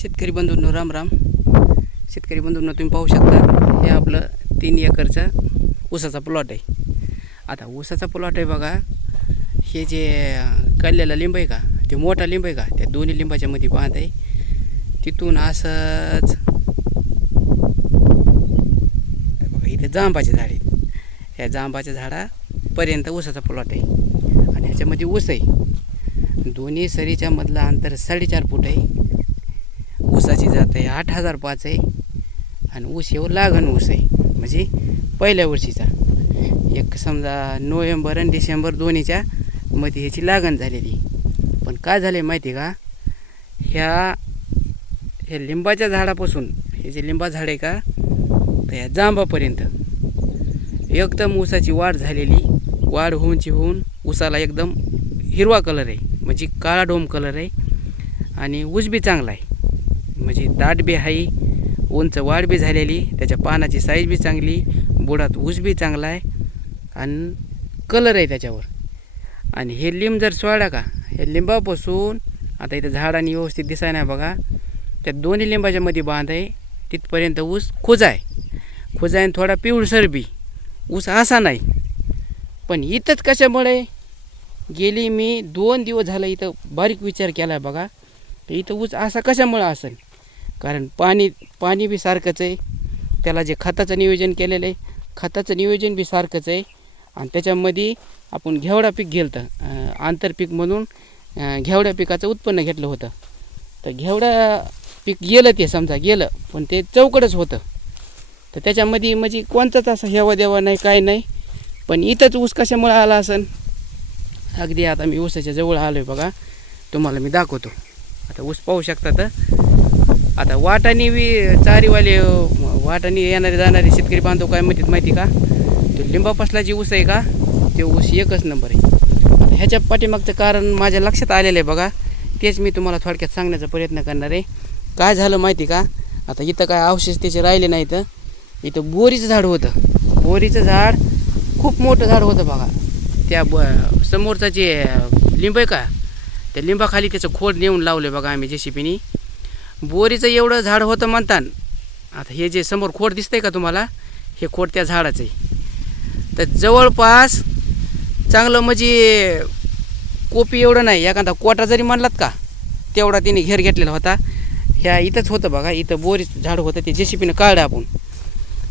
शेतकरी बंधूंनो राम राम. शेतकरी बंधूंनो तुम्ही पाहू शकता हे आपलं तीन एकरचा ऊसाचा प्लॉट आहे. आता ऊसाचा प्लॉट आहे बघा हे जे काढलेला लिंब आहे का ते मोठा लिंब आहे का त्या दोन्ही लिंबाच्या मध्ये पाहत आहे. तिथून असंच बघा इथे जांबाचे झाड आहेत. ह्या जांबाच्या झाडापर्यंत ऊसाचा प्लॉट आहे. आणि ह्याच्यामध्ये ऊस आहे. दोन्ही सरीच्या मधलं अंतर साडेचार फूट आहे. ऊसाची जात आहे आठ हजार पाच आहे. आणि ऊस येऊ लागण ऊस आहे म्हणजे पहिल्या वर्षीचा. एक समजा नोव्हेंबर आणि डिसेंबर दोन्हीच्या मध्ये ह्याची लागण झालेली. पण काय झालं आहे माहिती आहे का? ह्या ह्या लिंबाच्या झाडापासून हे जे लिंबा झाड आहे का? तर ह्या जांबापर्यंत. एकदम ऊसाची वाढ झालेली. वाढ होऊनची होऊन ऊसाला एकदम हिरवा कलर आहे. म्हणजे काळा डोम कलर आहे. आणि ऊस बी चांगला आहे. म्हणजे दाट बी आहे उंच वाढ बी झालेली त्याच्या पानाची साईज बी चांगली बुडात ऊस बी चांगला आहे आणि कलर आहे त्याच्यावर. आणि हे लिंब जर सोडा का हे लिंबापासून आता इथं झाडाने व्यवस्थित दिसाय नाही बघा त्या दोन्ही लिंबाच्या मध्ये बांध आहे तिथपर्यंत ऊस खुजा आहे. खुजा आहे आणि थोडा पिवळसर बी. ऊस असा नाही. पण इथंच कशामुळे? गेली मी दोन दिवस झालं इथं बारीक विचार केला बघा तर इथं ऊस असा कशामुळे असेल? कारण पाणी पाणी बी सारखंच आहे. त्याला जे खताचं नियोजन केलेलं आहे खताचं नियोजन बी सारखंच आहे. आणि त्याच्यामध्ये आपण घेवडा पीक गेलं तर आंतरपीक म्हणून घेवड्या पिकाचं उत्पन्न घेतलं होतं. तर घेवडा पीक गेलं ते समजा गेलं पण ते चौकडच होतं. तर त्याच्यामध्ये म्हणजे कोणताच असं हेवा देवा नाही काय नाही. पण इथंच ऊस कशामुळे आला असन? अगदी आता मी ऊसाच्या जवळ आलो आहे बघा. तुम्हाला मी दाखवतो. आता ऊस पाहू शकता तर आता वाटाने बी चारीवाले वाटाने येणारे जाणारे शेतकरी बांधव काय म्हणतात माहिती का? तो लिंबापासला जी ऊस आहे का? ते ऊस एकच नंबर आहे. ह्याच्या पाठीमागचं कारण माझ्या लक्षात आलेलं आहे बघा. तेच मी तुम्हाला थोडक्यात सांगण्याचा प्रयत्न करणार आहे. काय झालं माहिती का? आता इथं काय अवशेष त्याचे राहिले नाहीत. इथं बोरीचं झाड होतं. बोरीचं झाड खूप मोठं झाड होतं बघा. त्या ब समोरचा जे लिंब आहे का? त्या लिंबाखाली त्याचं खोड नेऊन लावलं बघा आम्ही जेसीपीनी बोरीचं एवढं झाड होतं म्हणतात आता हे जे समोर खोड दिसतंय का तुम्हाला? हे खोड त्या झाडाचं आहे. तर जवळपास चांगलं म्हणजे कोपी एवढं नाही. एखादा कोटा जरी म्हणलात का तेवढा तिने घेर घेतलेला होता. ह्या इथंच होतं बघा इथं बोरीचं झाड होतं ते जेसीपीनं काढलं आपण.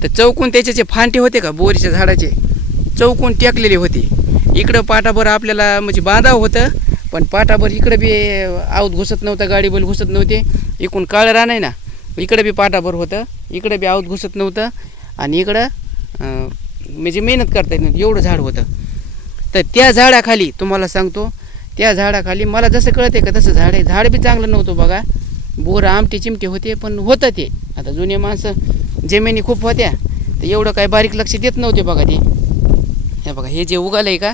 तर चौकून त्याचे जे फांटे होते का बोरीच्या झाडाचे चौकून टेकलेले होते. इकडं पाटाभर आपल्याला म्हणजे बांधावं होतं. पण पाटाभर इकडं बी आऊत घुसत नव्हतं गाडी बैल घुसत नव्हते. इकडून काळं रान आहे ना इकडं बी पाटाभर होतं इकडं बी आऊत घुसत नव्हतं. आणि इकडं म्हणजे मेहनत करता येत नव्हती एवढं झाड होतं. तर त्या झाडाखाली तुम्हाला सांगतो त्या झाडाखाली मला जसं कळते का तसं झाड आहे. झाड बी चांगलं नव्हतं बघा. बोर आमटे चिमटे होते पण होतं ते. आता जुने माणसं जमिनी खूप होत्या. तर एवढं काय बारीक लक्ष देत नव्हते बघा ते. हे बघा हे जे उगालं आहे का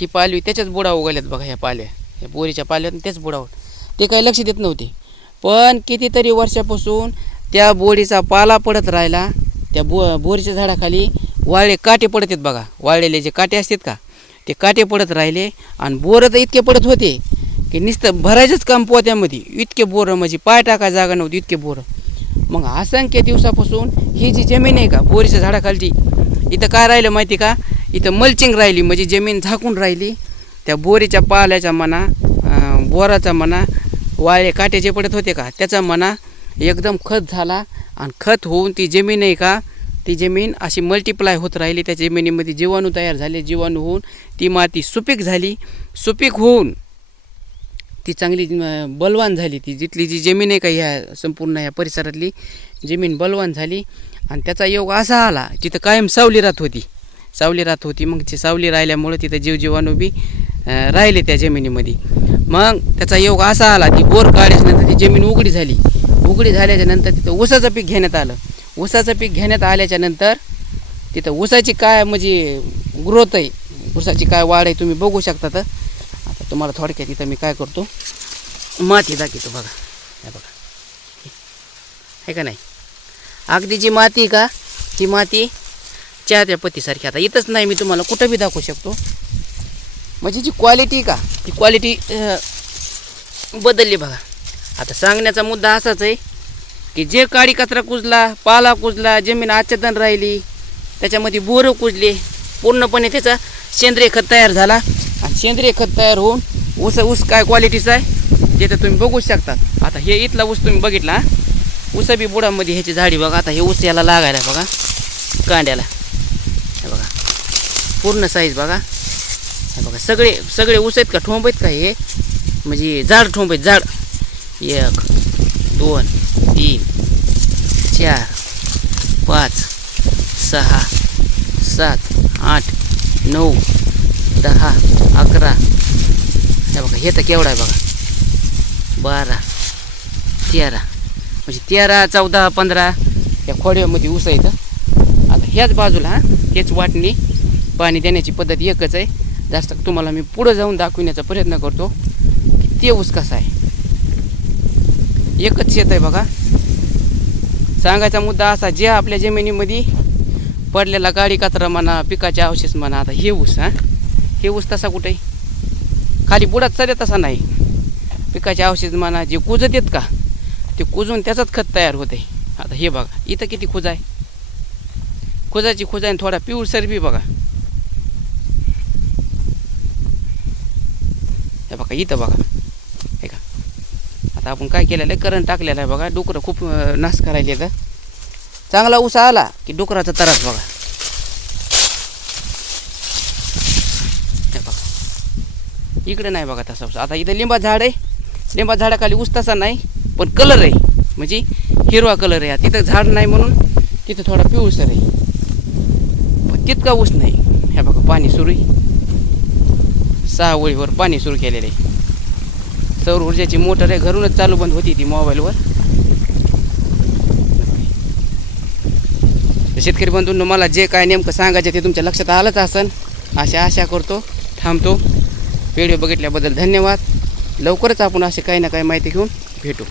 ही पालवी त्याच्याच बुडा उगाल्यात बघा ह्या पाल्या. हे बोरीच्या पाल्यात त्याच बुडावर ते काही लक्ष देत नव्हते. पण कितीतरी वर्षापासून त्या बोरीचा पाला पडत राहिला. त्या बो बोरीच्या झाडाखाली वाळे काटे पडत आहेत बघा. वाळलेले जे काटे असतात का ते काटे पडत राहिले आणि बोरं तर इतके पडत होते की नुसतं भरायचंच काम पोत्यामध्ये. इतके बोरं म्हणजे पाय टाका जागा नव्हती इतके बोरं. मग असंख्य दिवसापासून ही जी जमीन आहे का बोरीच्या झाडाखालची इथं काय राहिलं माहिती का? इथं मल्चिंग राहिली म्हणजे जमीन झाकून राहिली. त्या बोरीच्या पाल्याच्या मना बोराचा मना वाळे काटे जे पडत होते का त्याचा मना एकदम खत झाला आणि खत होऊन ती जमीन आहे का ती जमीन अशी मल्टिप्लाय होत राहिली. त्या जमिनीमध्ये जीवाणू तयार झाले. जीवाणू होऊन ती माती सुपीक झाली. सुपीक होऊन ती चांगली बलवान झाली. ती जिथली जी जमीन आहे का ह्या संपूर्ण ह्या परिसरातली जमीन बलवान झाली. आणि त्याचा योग असा आला तिथं कायम सावली राहत होती. सावली राहत होती. मग ती सावली राहिल्यामुळं तिथं जीवजीवाणू बी राहिले त्या जमिनीमध्ये. मग त्याचा योग असा आला की बोर काढल्याच्यानंतर ती जमीन उघडी झाली. उघडी झाल्याच्यानंतर तिथं ऊसाचं पीक घेण्यात आलं. ऊसाचं पीक घेण्यात आल्याच्यानंतर तिथं ऊसाची काय म्हणजे ग्रोथ आहे ऊसाची काय वाढ आहे तुम्ही बघू शकता तर. आता तुम्हाला थोडक्यात इथं मी काय करतो माती दाखवतो बघा. हे बघा. आहे का नाही? अगदी जी माती आहे का ही माती चहाच्या पत्तीसारखी आता इथंच नाही मी तुम्हाला कुठं बी दाखवू शकतो. म्हणजे जी क्वालिटी का? ती क्वालिटी बदलली बघा. आता सांगण्याचा मुद्दा असाच आहे की जे काडी कचरा कुजला पाला कुजला जमीन आच्छादन राहिली त्याच्यामध्ये बोरं कुजले पूर्णपणे त्याचा सेंद्रिय खत तयार झाला. आणि सेंद्रिय खत तयार होऊन ऊस ऊस काय क्वालिटीचा आहे ते तर तुम्ही बघू शकता. आता हे इथला ऊस तुम्ही बघितला हा? ऊस बी बुडामध्ये ह्याची झाडी बघा आता हे ऊस याला लागायला बघा कांड्याला. हे बघा पूर्ण साईज बघा. बघा सगळे सगळे ऊस आहेत का? ठोंब आहेत का हे? म्हणजे झाड ठोंब आहेत झाड. एक दोन तीन चार पाच सहा सात आठ नऊ दहा अकरा. हे बघा हे तर केवढा आहे बघा. बारा तेरा. म्हणजे तेरा चौदा पंधरा या खोड्यामध्ये ऊस आहे आता ह्याच बाजूला हां हेच वाटणी पाणी देण्याची पद्धत एकच आहे. जास्त तुम्हाला मी पुढं जाऊन दाखविण्याचा प्रयत्न करतो. की ते ऊस कसा आहे. एकच शेत आहे बघा. सांगायचा मुद्दा असा जे आपल्या जमिनीमध्ये पडलेला गाडी कचरा म्हणा पिकाचे अवशेष म्हणा आता हे ऊस हां? हे ऊस तसा कुठे? खाली बुडात सध्या तसा नाही. पिकाचे अवशेष म्हणा जे कुजत आहेत का ते कुजून त्याचाच खत तयार होते. आता हे बघा इथं किती खुज आहे? खुजाची खुज आहे आणि थोडा पिवळसर बी बघा. बघा इथं बघा. हे का? आता आपण काय केलेलं आहे? करंट टाकलेलं आहे बघा. डुकरं खूप नाश करायला येतं. चांगला ऊसा आला की डुकराचा तरास बघा. हे बघा. इकडे नाही बघा तसा ऊस. आता इथं लिंबा झाड आहे. लिंबा झाडाखाली ऊस तसा नाही पण कलर आहे. म्हणजे हिरवा कलर आहे. तिथं झाड नाही म्हणून तिथं थोडा पिवळसर आहे. पण तितका ऊस नाही. हे बघा पाणी सुरू आहे. सहा वळीवर पाणी सुरू केलेलं. आहे सौर ऊर्जाची मोटर आहे घरूनच चालू बंद होती ती मोबाईलवर. शेतकरी बंधूंनो मला जे काय नेमकं सांगायचं ते तुमच्या लक्षात आलंच असन. अशा आशा करतो थांबतो. व्हिडिओ बघितल्याबद्दल धन्यवाद. लवकरच आपण असे काही ना काही माहिती घेऊन भेटू.